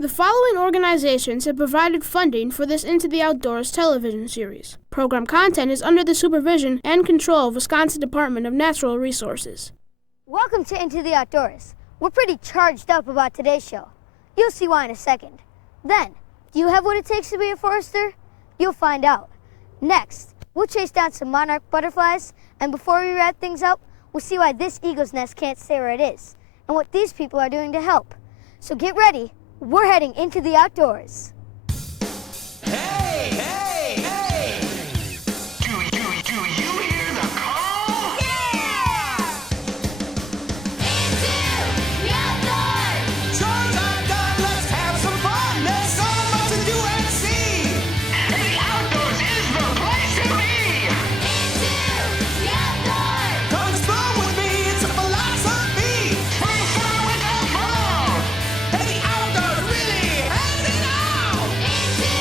The following organizations have provided funding for this Into the Outdoors television series. Program content is under the supervision and control of Wisconsin Department of Natural Resources. Welcome to Into the Outdoors. We're pretty charged up about today's show. You'll see why in a second. Then, do you have what it takes to be a forester? You'll find out. Next, we'll chase down some monarch butterflies, and before we wrap things up, we'll see why this eagle's nest can't stay where it is, and what these people are doing to help. So get ready. We're heading into the outdoors. Hey, hey, hey! Do you hear the call? Yeah! Into the outdoors! Chores are done, let's have some fun! There's so much to do and see! And the outdoors is the place to be! Into the outdoors! Come explore with me, it's a philosophy! From far with the fall! And the outdoors really has it all! Into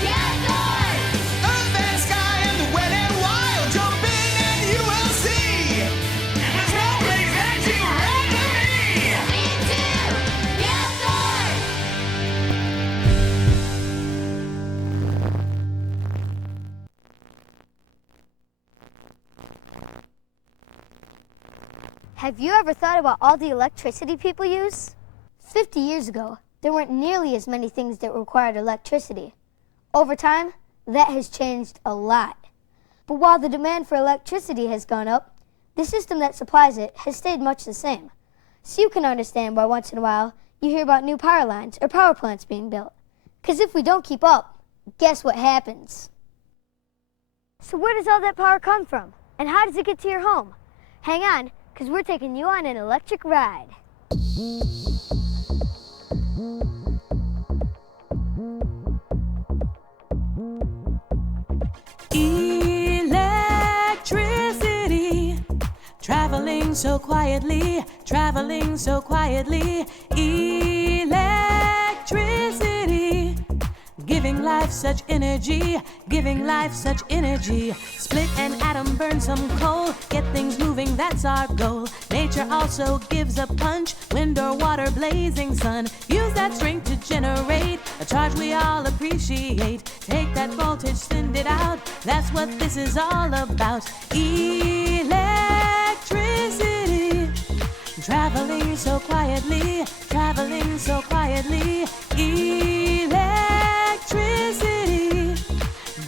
the outdoors! Earth and sky and the wet and wild! Jump in and you will see! There's no place that you'd rather be! Into the outdoors! Have you ever thought about all the electricity people use? 50 years ago, there weren't nearly as many things that required electricity. Over time, that has changed a lot. But while the demand for electricity has gone up, the system that supplies it has stayed much the same. So you can understand why once in a while you hear about new power lines or power plants being built. Because if we don't keep up, guess what happens? So where does all that power come from? And how does it get to your home? Hang on, because we're taking you on an electric ride. Electricity, traveling so quietly, traveling so quietly. Electricity, giving life such energy, giving life such energy. Split an atom, burn some coal, get things moving, that's our goal. Nature also gives a punch, wind or water, blazing sun. Use that strength to generate a charge we all appreciate. Take that voltage, send it out, that's what this is all about. Electricity, traveling so quietly, traveling so quietly. Electricity,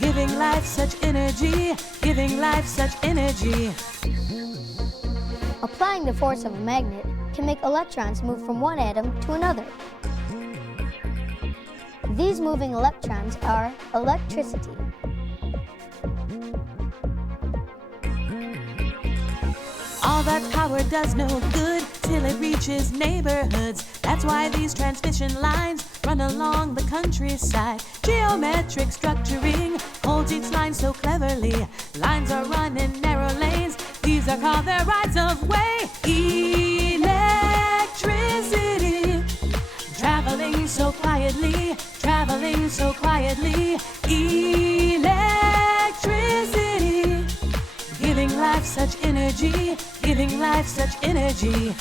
giving life such energy, giving life such energy. Applying the force of a magnet can make electrons move from one atom to another. These moving electrons are electricity. All that power does no good till it reaches neighborhoods. That's why these transmission lines run along the countryside. Geometric structuring holds each line so cleverly. Lines are run in narrow lanes. These are called their rights of way. Electricity, traveling so quietly, traveling so quietly. Electricity, giving life such energy, giving life such energy.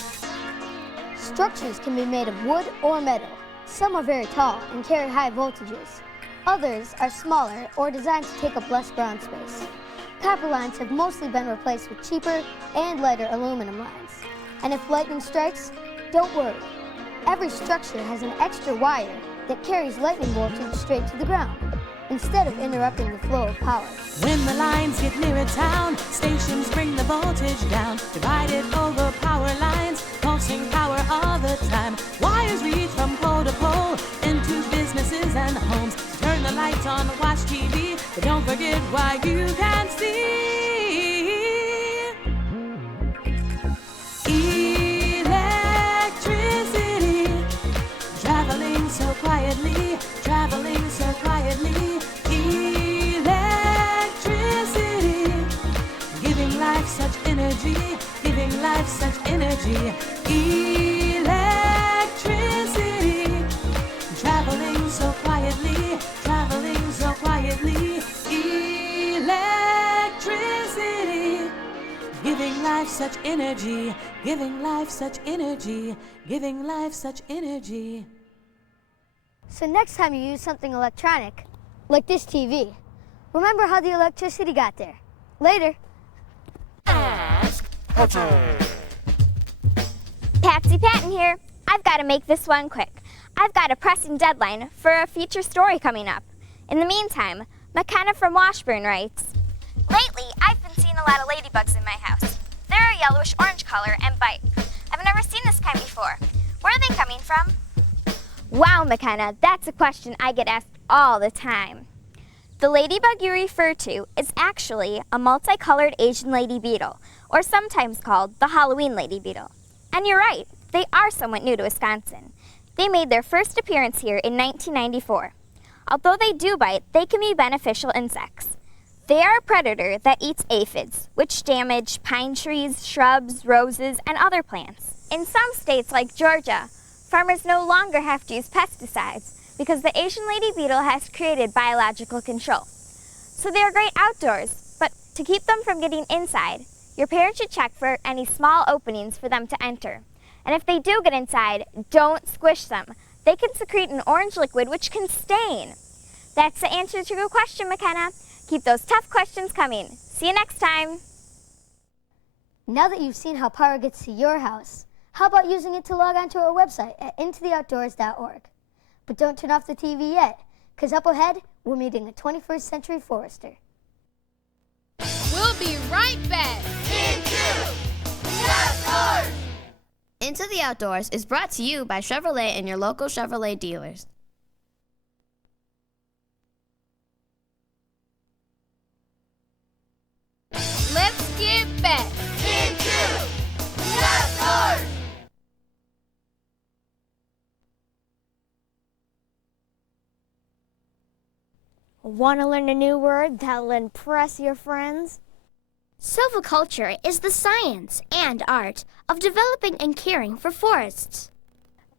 Structures can be made of wood or metal. Some are very tall and carry high voltages. Others are smaller or designed to take up less ground space. Copper lines have mostly been replaced with cheaper and lighter aluminum lines. And if lightning strikes, don't worry. Every structure has an extra wire that carries lightning voltage straight to the ground, instead of interrupting the flow of power. When the lines get near a town, stations bring the voltage down. Divided over power lines, pulsing power all the time. Wires reach from pole to pole into businesses and homes. Turn the lights on, watch TV, but don't forget why you can't see. Electricity, traveling so quietly, traveling so quietly. Electricity, giving life such energy, giving life such energy. Electricity, traveling so quietly, traveling so quietly. Electricity, giving life such energy, giving life such energy, giving life such energy. So next time you use something electronic, like this TV, remember how the electricity got there. Later. Patsy Patton here. I've got to make this one quick. I've got a pressing deadline for a feature story coming up. In the meantime, McKenna from Washburn writes, lately, I've been seeing a lot of ladybugs in my house. They're a yellowish-orange color and bite. I've never seen this kind before. Where are they coming from? Wow, McKenna, that's a question I get asked all the time. The ladybug you refer to is actually a multicolored Asian lady beetle, or sometimes called the Halloween lady beetle. And you're right, they are somewhat new to Wisconsin. They made their first appearance here in 1994. Although they do bite, they can be beneficial insects. They are a predator that eats aphids, which damage pine trees, shrubs, roses, and other plants. In some states like Georgia, farmers no longer have to use pesticides because the Asian lady beetle has created biological control. So they are great outdoors, but to keep them from getting inside, your parents should check for any small openings for them to enter. And if they do get inside, don't squish them. They can secrete an orange liquid which can stain. That's the answer to your question, McKenna. Keep those tough questions coming. See you next time. Now that you've seen how power gets to your house, how about using it to log onto our website at intotheoutdoors.org? But don't turn off the TV yet, because up ahead, we're meeting a 21st century forester. We'll be right back. Into the outdoors. Into the Outdoors is brought to you by Chevrolet and your local Chevrolet dealers. Let's get back. Into the outdoors. Want to learn a new word that'll impress your friends? Silviculture is the science and art of developing and caring for forests.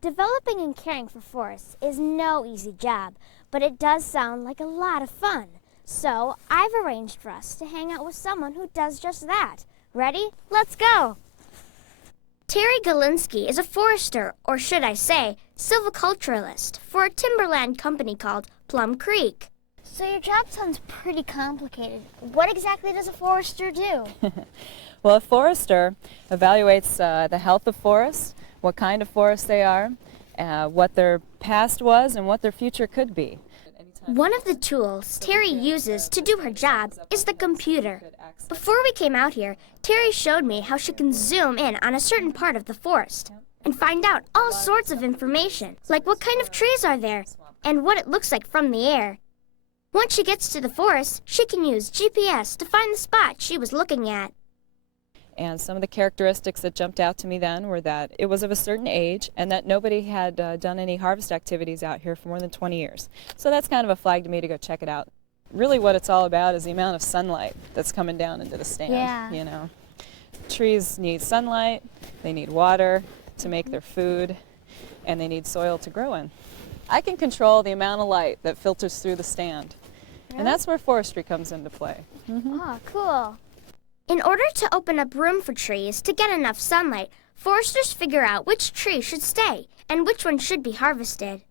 Developing and caring for forests is no easy job, but it does sound like a lot of fun. So I've arranged for us to hang out with someone who does just that. Ready? Let's go! Terry Galinsky is a forester, or should I say, silviculturalist, for a timberland company called Plum Creek. So your job sounds pretty complicated. What exactly does a forester do? Well, a forester evaluates the health of forests, what kind of forests they are, what their past was, and what their future could be. One of the tools Terry uses to do her job is the computer. Before we came out here, Terry showed me how she can zoom in on a certain part of the forest and find out all sorts of information, like what kind of trees are there and what it looks like from the air. Once she gets to the forest, she can use GPS to find the spot she was looking at. And some of the characteristics that jumped out to me then were that it was of a certain age and that nobody had done any harvest activities out here for more than 20 years. So that's kind of a flag to me to go check it out. Really what it's all about is the amount of sunlight that's coming down into the stand. Yeah. You know, trees need sunlight, they need water to make their food, and they need soil to grow in. I can control the amount of light that filters through the stand. And that's where forestry comes into play. Oh, cool. In order to open up room for trees to get enough sunlight, foresters figure out which tree should stay and which one should be harvested.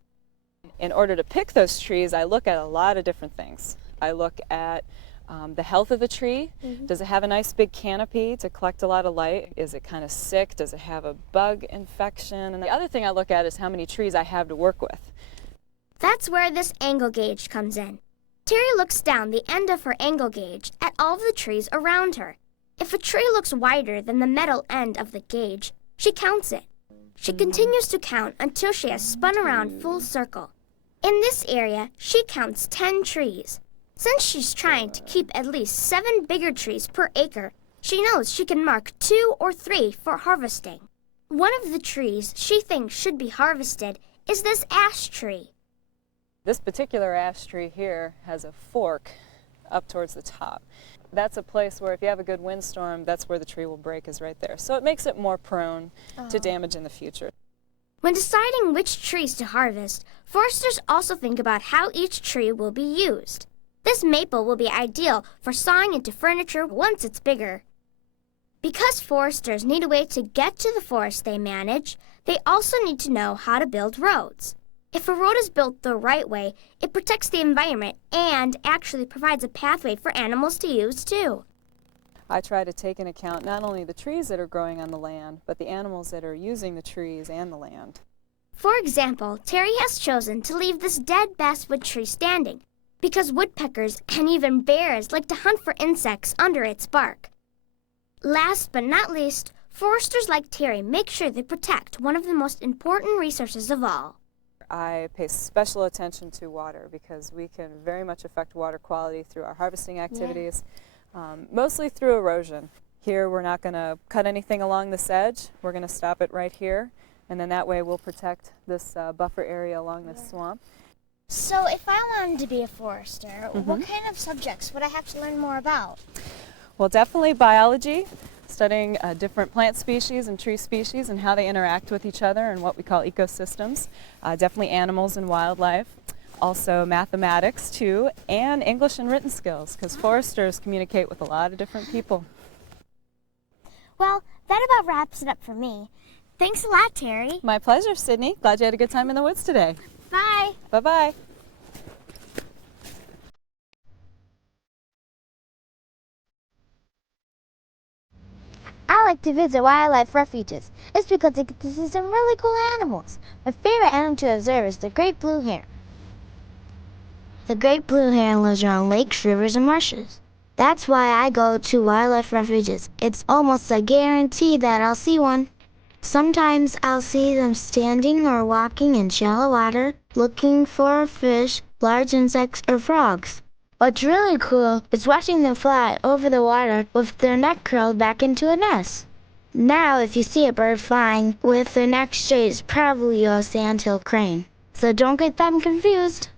In order to pick those trees, I look at a lot of different things. I look at the health of the tree. Does it have a nice big canopy to collect a lot of light? Is it kind of sick? Does it have a bug infection? And the other thing I look at is how many trees I have to work with. That's where this angle gauge comes in. Terry looks down the end of her angle gauge at all of the trees around her. If a tree looks wider than the metal end of the gauge, she counts it. She continues to count until she has spun around full circle. In this area, she counts 10 trees. Since she's trying to keep at least 7 bigger trees per acre, she knows she can mark 2 or 3 for harvesting. One of the trees she thinks should be harvested is this ash tree. This particular ash tree here has a fork up towards the top. That's a place where if you have a good windstorm, that's where the tree will break, is right there. So it makes it more prone to damage in the future. When deciding which trees to harvest, foresters also think about how each tree will be used. This maple will be ideal for sawing into furniture once it's bigger. Because foresters need a way to get to the forest they manage, they also need to know how to build roads. If a road is built the right way, it protects the environment and actually provides a pathway for animals to use too. I try to take into account not only the trees that are growing on the land, but the animals that are using the trees and the land. For example, Terry has chosen to leave this dead basswood tree standing because woodpeckers and even bears like to hunt for insects under its bark. Last but not least, foresters like Terry make sure they protect one of the most important resources of all. I pay special attention to water because we can very much affect water quality through our harvesting activities, mostly through erosion. Here we're not going to cut anything along this edge. We're going to stop it right here, and then that way we'll protect this buffer area along this swamp. So if I wanted to be a forester, what kind of subjects would I have to learn more about? Well, definitely biology, studying different plant species and tree species and how they interact with each other and what we call ecosystems. Definitely animals and wildlife. Also mathematics too, and English and written skills, because foresters communicate with a lot of different people. Well, that about wraps it up for me. Thanks a lot, Terry. My pleasure, Sydney. Glad you had a good time in the woods today. Bye. Bye-bye. I like to visit wildlife refuges. It's because I get to see some really cool animals. My favorite animal to observe is the great blue heron. The great blue heron lives around lakes, rivers, and marshes. That's why I go to wildlife refuges. It's almost a guarantee that I'll see one. Sometimes I'll see them standing or walking in shallow water, looking for fish, large insects, or frogs. What's really cool is watching them fly over the water with their neck curled back into a nest. Now, if you see a bird flying with their neck straight, it's probably a sandhill crane. So don't get them confused.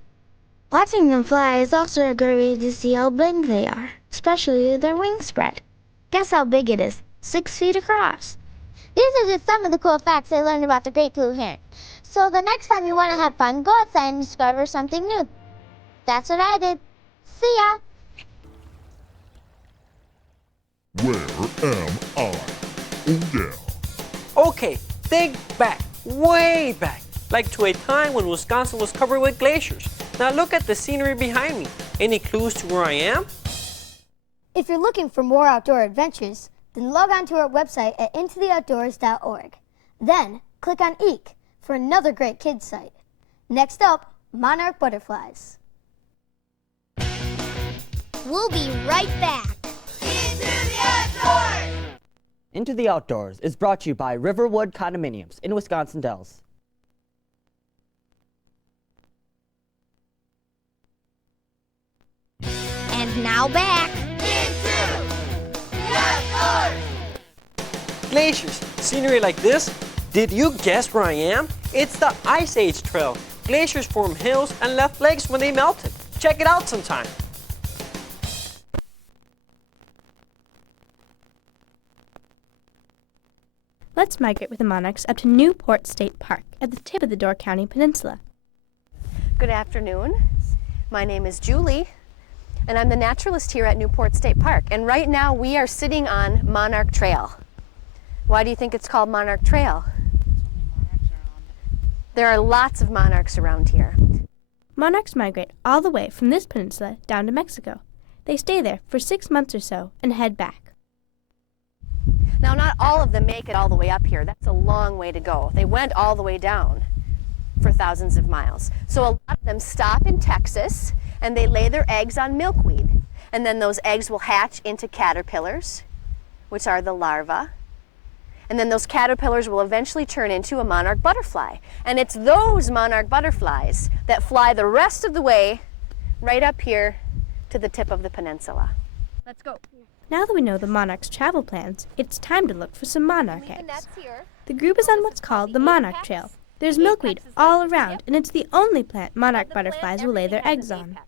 Watching them fly is also a great way to see how big they are, especially their wing spread. Guess how big it is? 6 feet across. These are just some of the cool facts I learned about the great blue heron. So the next time you want to have fun, go outside and discover something new. That's what I did. See ya! Where am I? Oh yeah. Okay, think back, way back, like to a time when Wisconsin was covered with glaciers. Now look at the scenery behind me. Any clues to where I am? If you're looking for more outdoor adventures, then log on to our website at intotheoutdoors.org. Then click on Eek for another great kids site. Next up, Monarch butterflies. We'll be right back. Into the outdoors! Into the Outdoors is brought to you by Riverwood Condominiums in Wisconsin Dells. And now back. Into the outdoors! Glaciers, scenery like this. Did you guess where I am? It's the Ice Age Trail. Glaciers formed hills and left lakes when they melted. Check it out sometime. Let's migrate with the monarchs up to Newport State Park at the tip of the Door County Peninsula. Good afternoon. My name is Julie, and I'm the naturalist here at Newport State Park. And right now we are sitting on Monarch Trail. Why do you think it's called Monarch Trail? There are lots of monarchs around here. Monarchs migrate all the way from this peninsula down to Mexico. They stay there for 6 months or so and head back. Now, not all of them make it all the way up here. That's a long way to go. They went all the way down for thousands of miles. So a lot of them stop in Texas and they lay their eggs on milkweed. And then those eggs will hatch into caterpillars, which are the larvae. And then those caterpillars will eventually turn into a monarch butterfly. And it's those monarch butterflies that fly the rest of the way right up here to the tip of the peninsula. Let's go. Now that we know the monarch's travel plans, it's time to look for some monarch eggs. The group is on what's called the Monarch Trail. There's milkweed all around, and it's the only plant monarch butterflies will lay their eggs on.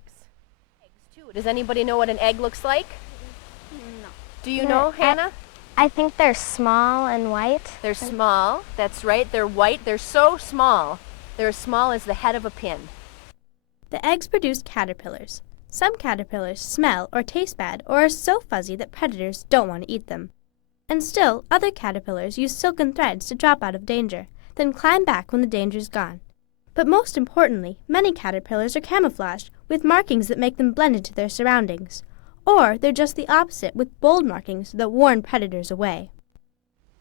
Does anybody know what an egg looks like? No. Do you know, Hannah? I think they're small and white. They're small, that's right. They're white. They're so small. They're as small as the head of a pin. The eggs produce caterpillars. Some caterpillars smell or taste bad or are so fuzzy that predators don't want to eat them. And still, other caterpillars use silken threads to drop out of danger, then climb back when the danger's gone. But most importantly, many caterpillars are camouflaged with markings that make them blend into their surroundings. Or they're just the opposite with bold markings that warn predators away.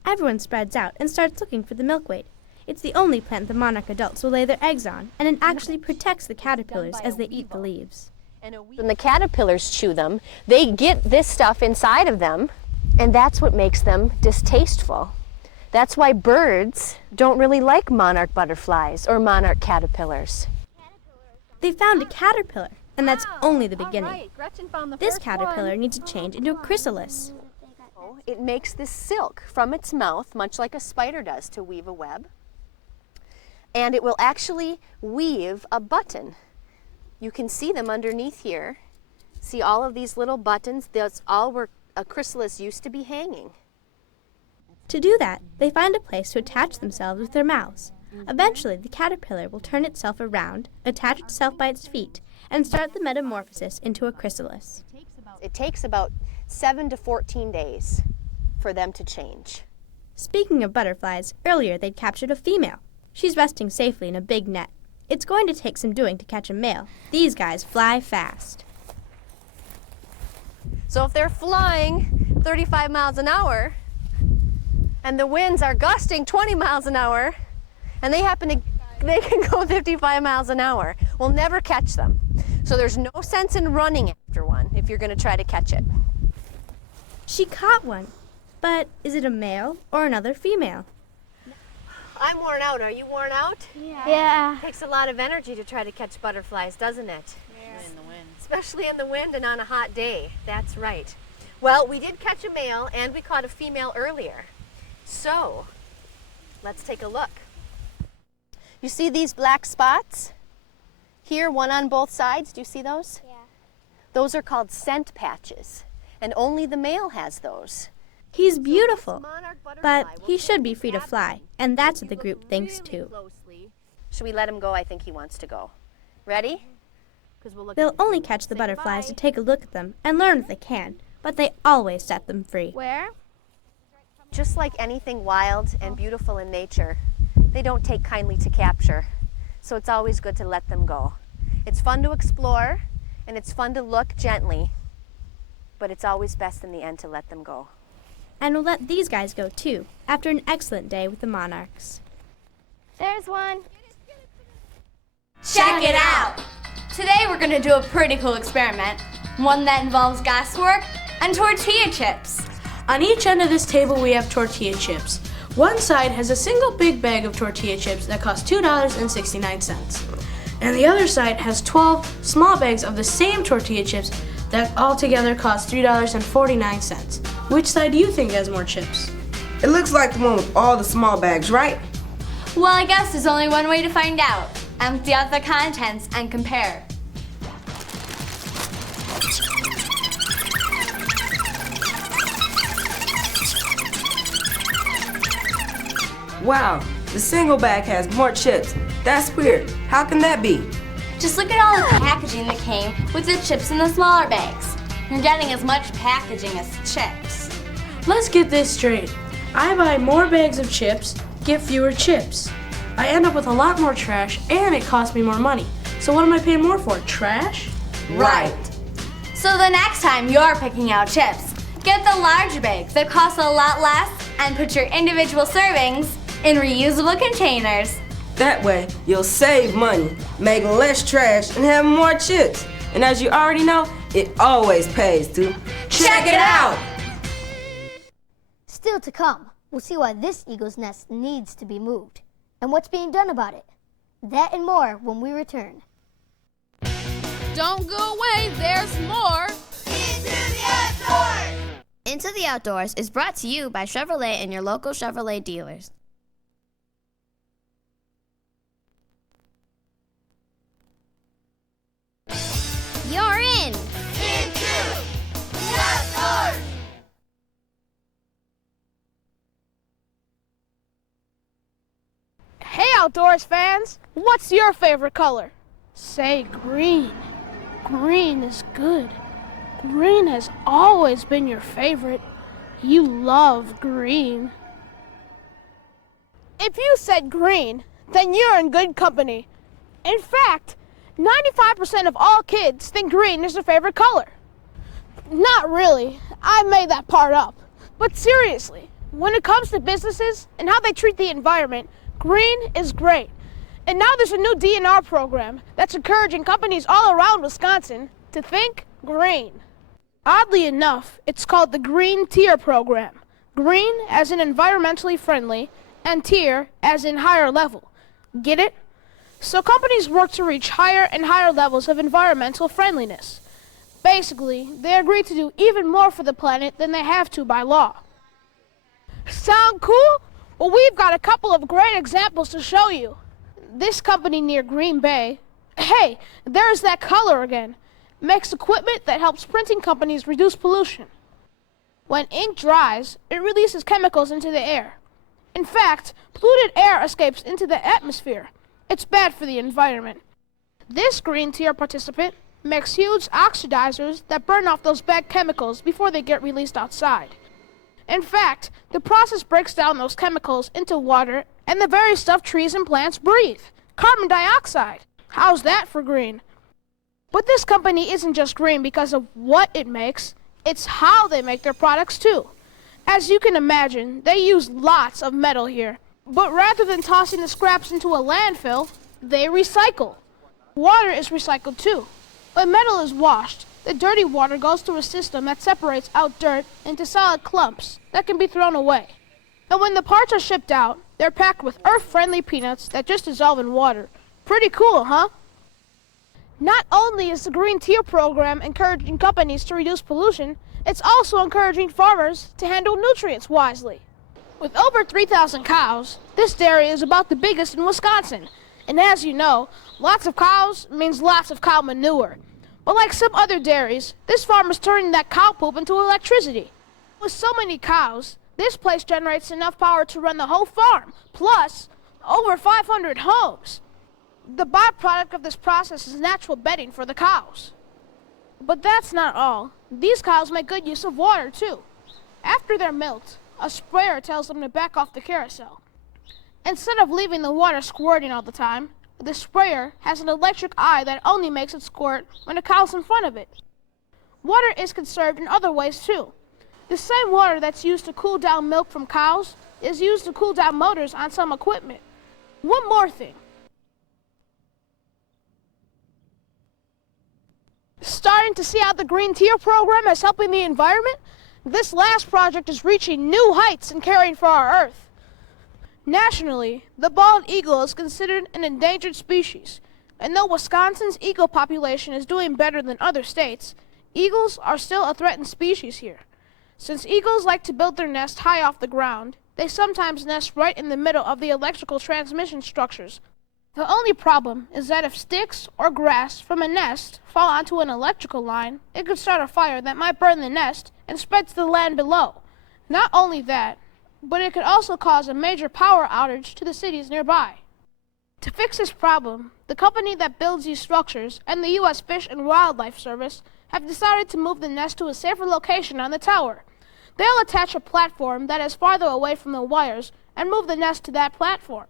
Everyone spreads out and starts looking for the milkweed. It's the only plant the monarch adults will lay their eggs on, and it actually protects the caterpillars as they eat the leaves. When the caterpillars chew them, they get this stuff inside of them, and that's what makes them distasteful. That's why birds don't really like monarch butterflies or monarch caterpillars. They found a caterpillar, and that's only the beginning. This caterpillar needs to change into a chrysalis. It makes this silk from its mouth, much like a spider does to weave a web. And it will actually weave a button. You can see them underneath here. See all of these little buttons? That's all where a chrysalis used to be hanging. To do that, they find a place to attach themselves with their mouths. Eventually, the caterpillar will turn itself around, attach itself by its feet, and start the metamorphosis into a chrysalis. It takes about 7 to 14 days for them to change. Speaking of butterflies, earlier they'd captured a female. She's resting safely in a big net. It's going to take some doing to catch a male. These guys fly fast. So if they're flying 35 miles an hour, and the winds are gusting 20 miles an hour, and they can go 55 miles an hour, we'll never catch them. So there's no sense in running after one if you're going to try to catch it. She caught one. But is it a male or another female? I'm worn out. Are you worn out? Yeah. It takes a lot of energy to try to catch butterflies, doesn't it? Yeah. In the wind. Especially in the wind and on a hot day. That's right. Well, we did catch a male and we caught a female earlier. So, let's take a look. You see these black spots? Here, one on both sides. Do you see those? Yeah. Those are called scent patches, and only the male has those. He's beautiful, but he should be free to fly, and that's what the group thinks too. Should we let him go? I think he wants to go. Ready? They'll only catch the butterflies to take a look at them and learn if they can, but they always set them free. Where? Just like anything wild and beautiful in nature, they don't take kindly to capture, so it's always good to let them go. It's fun to explore, and it's fun to look gently, but it's always best in the end to let them go. And we'll let these guys go too, after an excellent day with the monarchs. There's one. Check it out! Today we're going to do a pretty cool experiment, one that involves glasswork and tortilla chips. On each end of this table we have tortilla chips. One side has a single big bag of tortilla chips that cost $2.69. And the other side has 12 small bags of the same tortilla chips that altogether cost $3.49. Which side do you think has more chips? It looks like the one with all the small bags, right? Well, I guess there's only one way to find out. Empty out the contents and compare. Wow, the single bag has more chips. That's weird. How can that be? Just look at all the packaging that came with the chips in the smaller bags. You're getting as much packaging as chips. Let's get this straight. I buy more bags of chips, get fewer chips. I end up with a lot more trash, and it costs me more money. So what am I paying more for, trash? Right. So the next time you're picking out chips, get the larger bags that cost a lot less and put your individual servings in reusable containers. That way, you'll save money, make less trash, and have more chips. And as you already know, it always pays to check it out! Still to come, we'll see why this eagle's nest needs to be moved and what's being done about it. That and more when we return. Don't go away, there's more. Into the Outdoors! Into the Outdoors is brought to you by Chevrolet and your local Chevrolet dealers. You're in. Into the Outdoors! Hey Outdoors fans, what's your favorite color? Say green. Green is good. Green has always been your favorite. You love green. If you said green, then you're in good company. In fact, 95% of all kids think green is their favorite color. Not really. I made that part up. But seriously, when it comes to businesses and how they treat the environment, green is great. And now there's a new DNR program that's encouraging companies all around Wisconsin to think green. Oddly enough, it's called the Green Tier program. Green as in environmentally friendly, and tier as in higher level. Get it? So companies work to reach higher and higher levels of environmental friendliness. Basically, they agree to do even more for the planet than they have to by law. Sound cool? Well, we've got a couple of great examples to show you. This company near Green Bay, hey, there's that color again, makes equipment that helps printing companies reduce pollution. When ink dries, it releases chemicals into the air. In fact, polluted air escapes into the atmosphere. It's bad for the environment. This green tier participant makes huge oxidizers that burn off those bad chemicals before they get released outside. In fact, the process breaks down those chemicals into water and the very stuff trees and plants breathe, carbon dioxide. How's that for green? But this company isn't just green because of what it makes, it's how they make their products too. As you can imagine, they use lots of metal here. But rather than tossing the scraps into a landfill, they recycle. Water is recycled too. When metal is washed, the dirty water goes through a system that separates out dirt into solid clumps that can be thrown away. And when the parts are shipped out, they're packed with earth-friendly peanuts that just dissolve in water. Pretty cool, huh? Not only is the Green Tier program encouraging companies to reduce pollution, it's also encouraging farmers to handle nutrients wisely. With over 3,000 cows, this dairy is about the biggest in Wisconsin. And as you know, lots of cows means lots of cow manure. But like some other dairies, this farm is turning that cow poop into electricity. With so many cows, this place generates enough power to run the whole farm, plus over 500 homes. The byproduct of this process is natural bedding for the cows. But that's not all. These cows make good use of water, too. After they're milked, a sprayer tells them to back off the carousel. Instead of leaving the water squirting all the time, the sprayer has an electric eye that only makes it squirt when a cow's in front of it. Water is conserved in other ways, too. The same water that's used to cool down milk from cows is used to cool down motors on some equipment. One more thing. Starting to see how the Green Tier program is helping the environment? This last project is reaching new heights in caring for our Earth. Nationally, the bald eagle is considered an endangered species, and though Wisconsin's eagle population is doing better than other states, eagles are still a threatened species here. Since eagles like to build their nest high off the ground, they sometimes nest right in the middle of the electrical transmission structures. The only problem is that if sticks or grass from a nest fall onto an electrical line, it could start a fire that might burn the nest and spread to the land below. Not only that, but it could also cause a major power outage to the cities nearby. To fix this problem, the company that builds these structures and the U.S. Fish and Wildlife Service have decided to move the nest to a safer location on the tower. They'll attach a platform that is farther away from the wires and move the nest to that platform.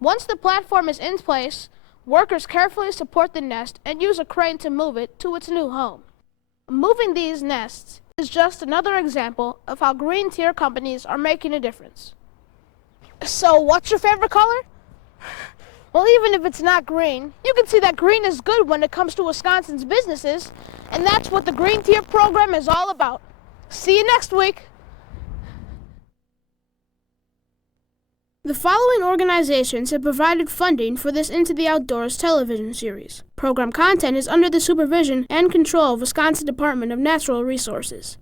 Once the platform is in place, workers carefully support the nest and use a crane to move it to its new home. Moving these nests is just another example of how Green Tier companies are making a difference. So what's your favorite color? Well, even if it's not green, you can see that green is good when it comes to Wisconsin's businesses, and that's what the Green Tier program is all about. See you next week. The following organizations have provided funding for this Into the Outdoors television series. Program content is under the supervision and control of Wisconsin Department of Natural Resources.